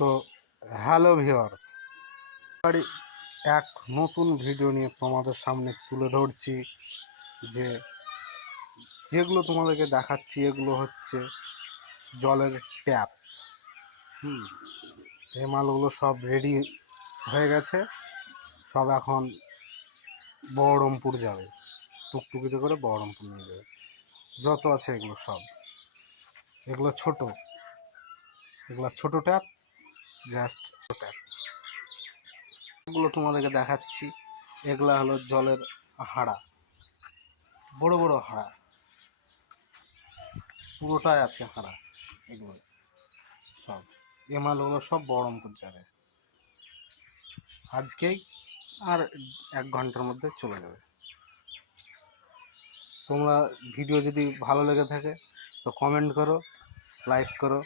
তো hello viewers, এক নতুন ভিডিও নিয়ে তোমাদের সামনে তুলে ধরছি। যেগুলো তোমাদেরকে দেখাচ্ছি এগুলো হচ্ছে জলের ট্যাপ। এই মালগুলো সব রেডি হয়ে গেছে, সব এখন বহরমপুর যাবে, টুকটুকিতে করে বহরমপুর নিয়ে যাবে। যত আছে এগুলো সব, এগুলো ছোট ট্যাপ, জাস্ট ট্যাপ। এগুলো তোমাদেরকে দেখাচ্ছি, এগুলা হলো জলের হাঁড়া, বড় বড় হাঁড়া, পুরোটাই আছে হাঁড়া। এগুলো সব এ মালগুলো সব বহরমপুর যাবে আজকেই, আর 1 ঘন্টার মধ্যে চলে যাবে। তোমরা ভিডিও যদি ভালো লেগে থাকে তো কমেন্ট করো, লাইক করো।